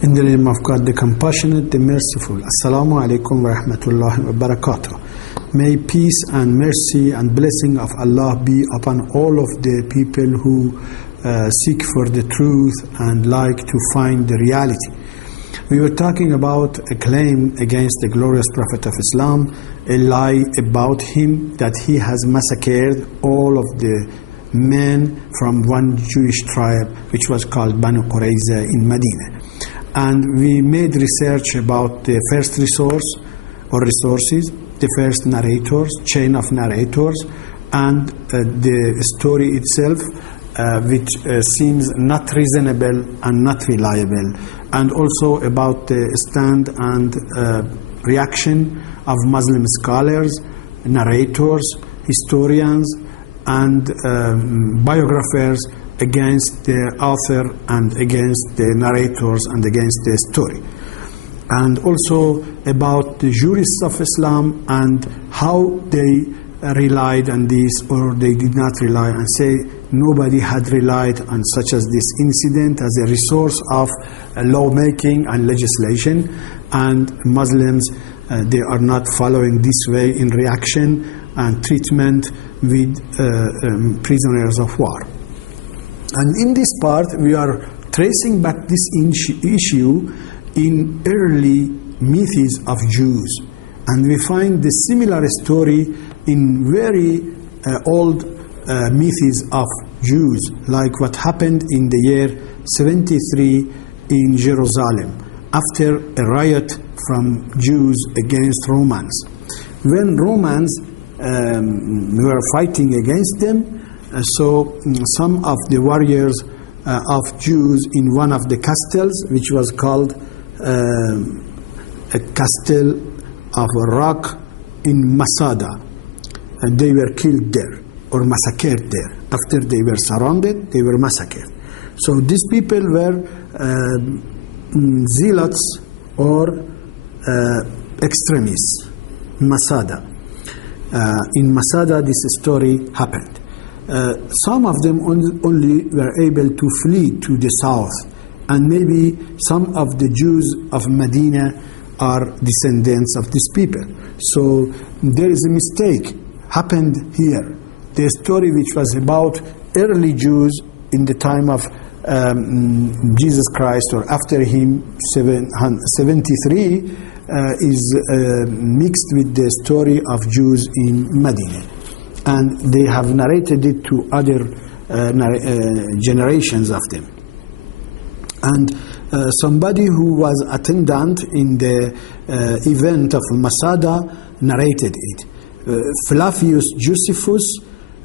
In the name of God, the compassionate, the merciful. Assalamu alaikum wa rahmatullahi wa barakatuh. May peace and mercy and blessing of Allah be upon all of the people who seek for the truth and like to find the reality. We were talking about a claim against the glorious Prophet of Islam, a lie about him that he has massacred all of the men from one Jewish tribe which was called banighorayzah in Medina. And we made research about the first resource or resources, the first narrators, chain of narrators, and the story itself, which seems not reasonable and not reliable, and also about the stand and reaction of Muslim scholars, narrators, historians, and biographers against the author and against the narrators and against the story. And also about the jurists of Islam and how they relied on this or they did not rely, and say nobody had relied on such as this incident as a resource of lawmaking and legislation, and Muslims they are not following this way in reaction and treatment with prisoners of war. And in this part we are tracing back this issue in early myths of Jews, and we find the similar story in very old myths of Jews, like what happened in the year 73 in Jerusalem after a riot from Jews against Romans. When Romans were fighting against them, so some of the warriors of Jews in one of the castles, which was called a castle of a rock in Masada, and they were killed there or massacred there. After they were surrounded, they were massacred. So these people were zealots or extremists. Masada. In Masada, this story happened. Some of them only were able to flee to the south, and maybe some of the Jews of Medina are descendants of these people. So there is a mistake happened here. The story which was about early Jews in the time of Jesus Christ or after him 73 is mixed with the story of Jews in Medina. And they have narrated it to other generations of them. And somebody who was attendant in the event of Masada narrated it. Flavius Josephus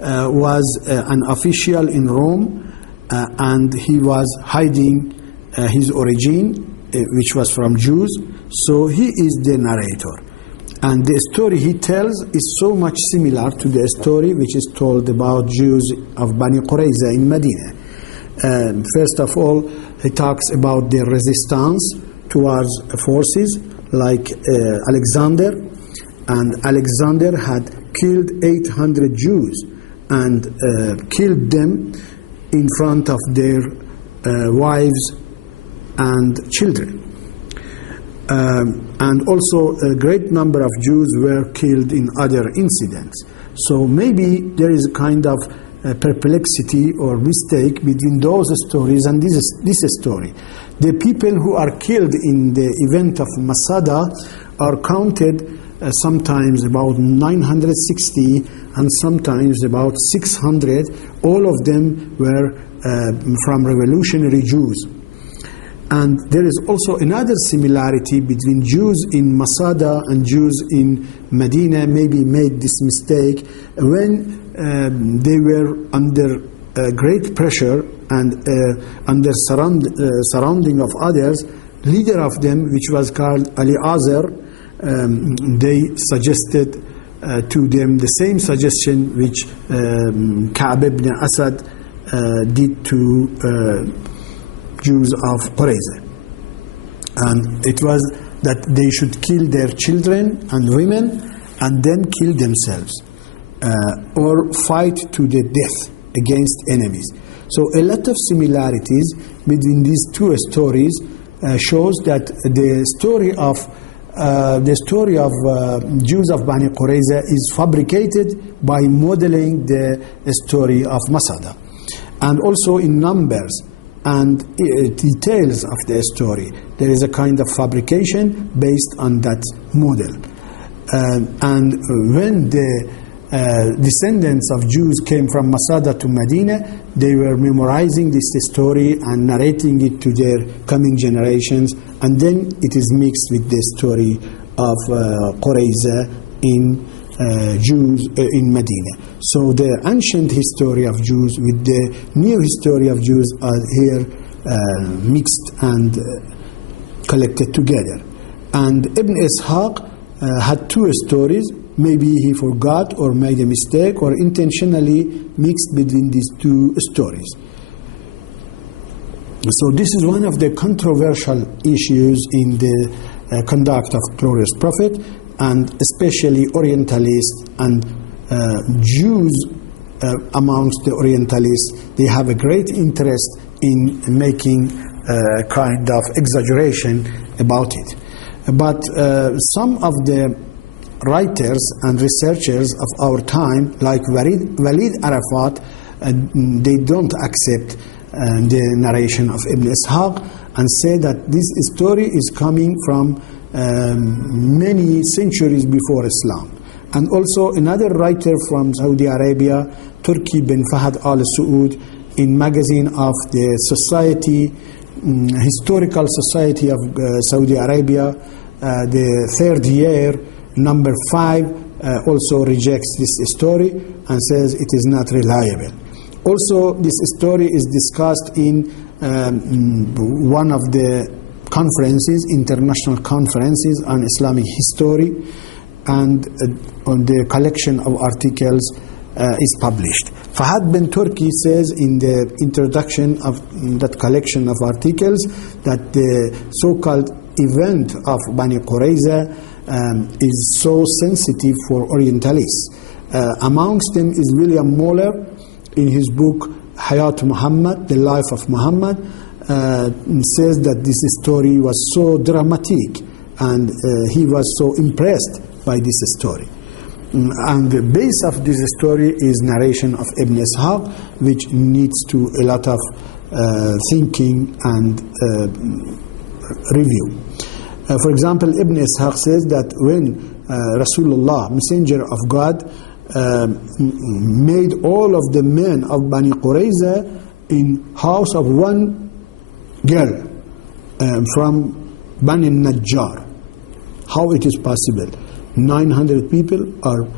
was an official in Rome, and he was hiding his origin, which was from Jews, so he is the narrator. And the story he tells is so much similar to the story which is told about Jews of banighorayzah in Medina. First of all, he talks about their resistance towards forces like Alexander. And Alexander had killed 800 Jews and killed them in front of their wives and children. And also a great number of Jews were killed in other incidents. So maybe there is a kind of perplexity or mistake between those stories and this story. The people who are killed in the event of Masada are counted sometimes about 960 and sometimes about 600. All of them were from revolutionary Jews. And there is also another similarity between Jews in Masada and Jews in Medina. Maybe made this mistake when they were under great pressure and under surrounding of others. Leader of them, which was called Eliezer, they suggested to them the same suggestion which Ka'b ibn Asad did to Jews of Qurayza. And it was that they should kill their children and women and then kill themselves or fight to the death against enemies. So a lot of similarities between these two stories shows that the story of Jews of Bani Qurayza is fabricated by modeling the story of Masada. And also in numbers and details of the story, there is a kind of fabrication based on that model. And when the descendants of Jews came from Masada to Medina, they were memorizing this story and narrating it to their coming generations, and then it is mixed with the story of Qurayza in Jews in Medina. So the ancient history of Jews with the new history of Jews are here mixed and collected together. And Ibn Ishaq had two stories. Maybe he forgot or made a mistake or intentionally mixed between these two stories. So this is one of the controversial issues in the conduct of glorious prophet, and especially Orientalists and Jews amongst the Orientalists. They have a great interest in making a kind of exaggeration about it. But some of the writers and researchers of our time, like Walid Arafat, they don't accept the narration of Ibn Ishaq and say that this story is coming from many centuries before Islam. And also another writer from Saudi Arabia, Turki bin Fahad Al Saud, in magazine of the Society, Historical Society of Saudi Arabia, the third year, number 5, also rejects this story and says it is not reliable. Also, this story is discussed in one of the conferences, international conferences on Islamic history, and on the collection of articles is published. Fahad bin Turki says in the introduction of that collection of articles that the so-called event of Bani Qurayza is so sensitive for Orientalists. Amongst them is William Moller in his book Hayat Muhammad, The Life of Muhammad, says that this story was so dramatic and he was so impressed by this story. And the base of this story is narration of Ibn Ishaq, which needs to a lot of thinking and review. For example, Ibn Ishaq says that when Rasulullah, messenger of God, made all of the men of Bani Qurayza in house of one girl from Bani Najjar. How it is possible? 900 people are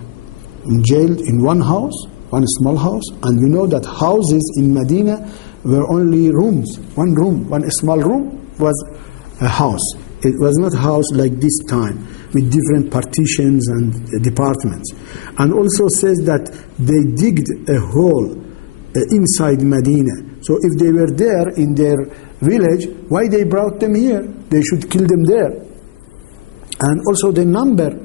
jailed in one house, one small house, and we know that houses in Medina were only rooms. One room, one small room was a house. It was not a house like this time with different partitions and departments. And also says that they digged a hole inside Medina. So if they were there in their village, why they brought them here? They should kill them there. And also the number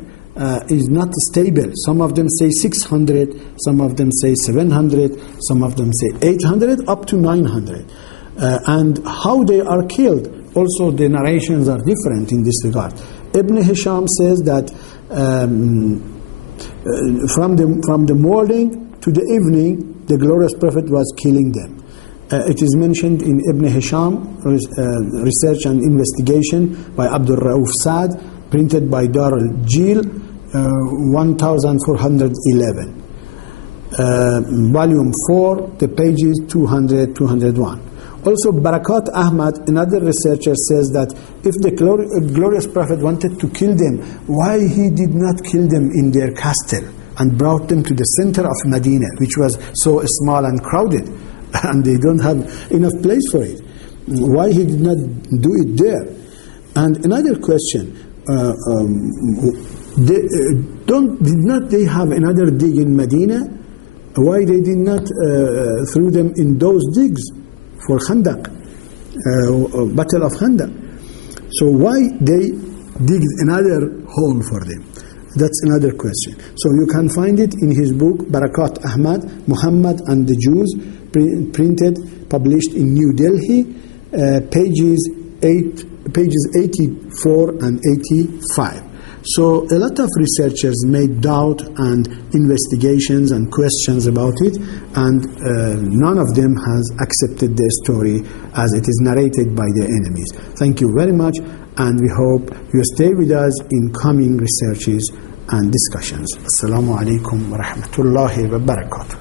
is not stable. Some of them say 600, some of them say 700, some of them say 800, up to 900. And how they are killed, also the narrations are different in this regard. Ibn Hisham says that from the morning to the evening, the glorious prophet was killing them. It is mentioned in Ibn Hisham, Research and Investigation by Abdul Rauf Saad, printed by Dar al-Jil, 1411. Volume 4, the pages 200, 201. Also, Barakat Ahmad, another researcher, says that if the glorious prophet wanted to kill them, why he did not kill them in their castle and brought them to the center of Medina, which was so small and crowded, and they don't have enough place for it. Why he did not do it there? And another question, did not they have another dig in Medina? Why they did not throw them in those digs for Khandaq, Battle of Khandaq? So why they digged another hole for them? That's another question. So you can find it in his book Barakat Ahmad, Muhammad and the Jews, printed, published in New Delhi, pages pages 84 and 85. So a lot of researchers made doubt and investigations and questions about it, and none of them has accepted their story as it is narrated by their enemies. Thank you very much, and we hope you stay with us in coming researches and discussions. Assalamu alaikum wa rahmatullahi wa barakatuh.